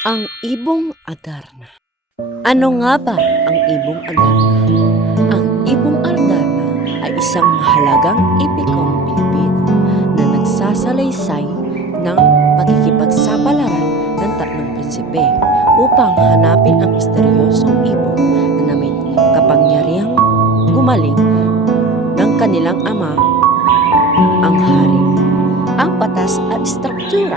Ang Ibong Adarna. Ano nga ba ang Ibong Adarna? Ang Ibong Adarna ay isang mahalagang epikong Pilipino na nagsasalaysay ng pakikipagsapalaran ng tatlong prinsipe upang hanapin ang misteryosong ibon na may kapangyarihang gumaling ng kanilang ama, ang hari. Ang patas at struktura.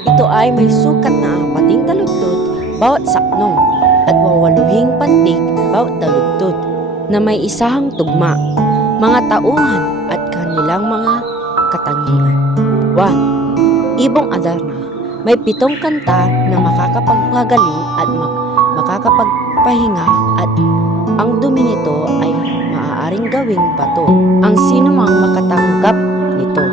Ito ay may sukat na 4 taludtod bawat saknong at 8 pantig bawat taludtod na may isahang tugma, mga tauhan at kanilang mga katangian. 1. Ibong Adarna. May 7 kanta na makakapagpagaling at makakapagpahinga at ang dumi nito ay maaaring gawing bato ang sinumang makatanggap nito.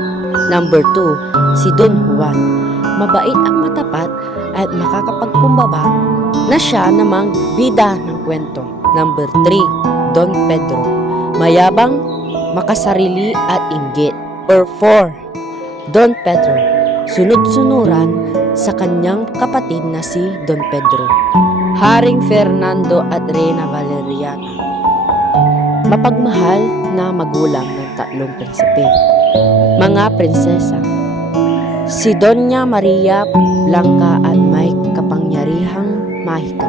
Number 2. Si Don Juan. Mabait at matapat at makakapagkumbaba na siya namang bida ng kwento. Number 3. Don Pedro. Mayabang, makasarili at inggit. Or 4. Don Pedro. Sunod-sunuran sa kanyang kapatid na si Don Pedro, Haring Fernando at Reyna Valeriana. Mapagmahal na magulang ng tatlong prinsipe. Mga prinsesa. Si Doña Maria Blanca at may kapangyarihang mahika.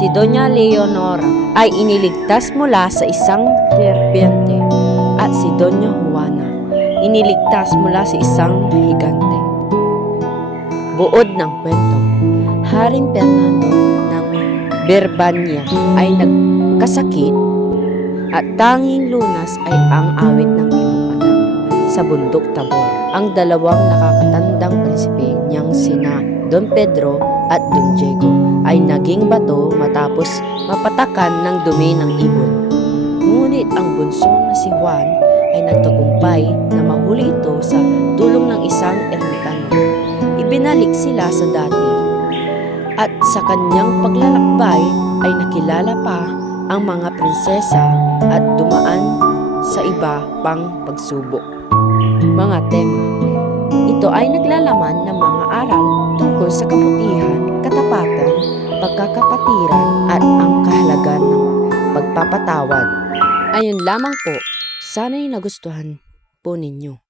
Si Doña Leonora ay iniligtas mula sa isang serpiente at si Doña Juana iniligtas mula sa isang higante. Buod ng kwento, Haring Fernando ng Berbanya ay nagkasakit at tanging lunas ay ang awit ng Ibong Adarna sa bundok Tabor. Ang dalawang nakakatandang prinsipe niyang sina Don Pedro at Don Diego ay naging bato matapos mapatakan ng dumi ng ibon. Ngunit ang bunso na si Juan ay nagtagumpay na mahuli ito sa tulong ng isang ermitano. Ibinalik sila sa dati at sa kanyang paglalakbay ay nakilala pa ang mga prinsesa at dumaan sa iba pang pagsubok. Mga tema. Ito ay naglalaman ng mga aral tungkol sa kabutihan, katapatan, pagkakapatiran at ang kahalagan ng pagpapatawad. Ayun lamang po. Sana'y nagustuhan po ninyo.